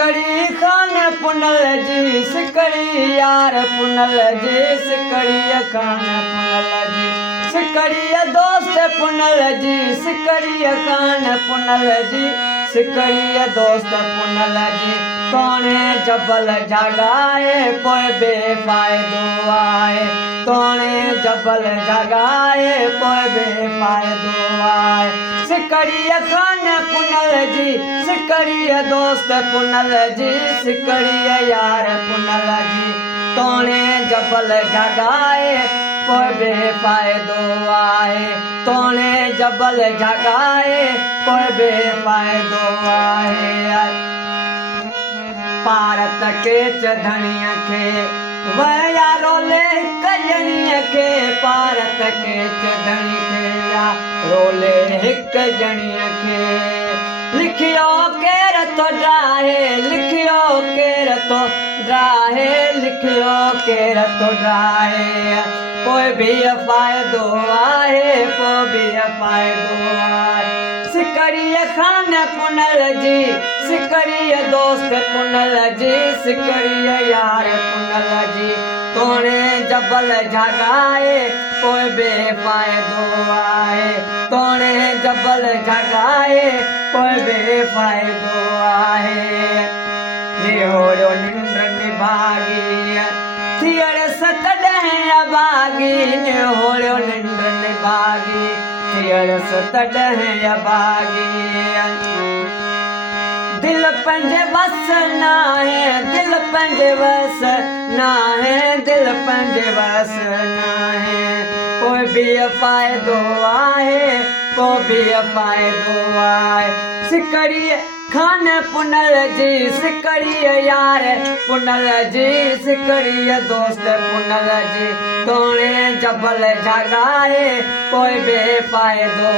सिकड़ी खान पुनल जी सिकड़ी यार पुनल जी सिकड़ी खान पुनल जी सिकड़ी दोस्त पुनल जी सिकड़ी खान पुनल जी सिकड़ी दोस्त पुनल जी तोने जबल जगाए कोई बेफायदो आए तोने जबल जगाए कोई बेफायदो आए सिकड़ी खान पुनल जी सिकड़ी दोस्त पुनल जी सिकड़ी यार पुनल जी तोने जबल जगाए कोई बेफायदो आए तोने जबल जगाए कोई बेफायदो आए भारत के चधणिया के वया रोले कजणिया के भारत के चधणी के रोले हिक जणिया के लिखियो केर तो ड्राहे लिखियो केर तो ड्राहे लिखियो केर तो ड्राहे कोई भी फायदो आए कोई भी फायदो आए सिकड़ी खान पुनल जी सिकड़ी दोस्त पुनल जी सिकड़ी यार पुनल जी तोने जबल जगाए कोई बेफायदो आए तोने जबल जगाए कोई बेफायदो आए होड़ो निंद्र निभागी थियड़ सतडह अबागी होड़ो निंद्र निभागी थियड़ सतडह अबागी दिल पंजे बस ना है दिल पंजे बस ना है दिल पंजे बस ना है कोई भी फायदो आए कोई भी फायदो आए सिकड़ी खान पुनल जी सिकड़ी यार पुनल जी सिकड़ी दोस्त पुनल जी तोने जबल जगाए कोई बेफायदो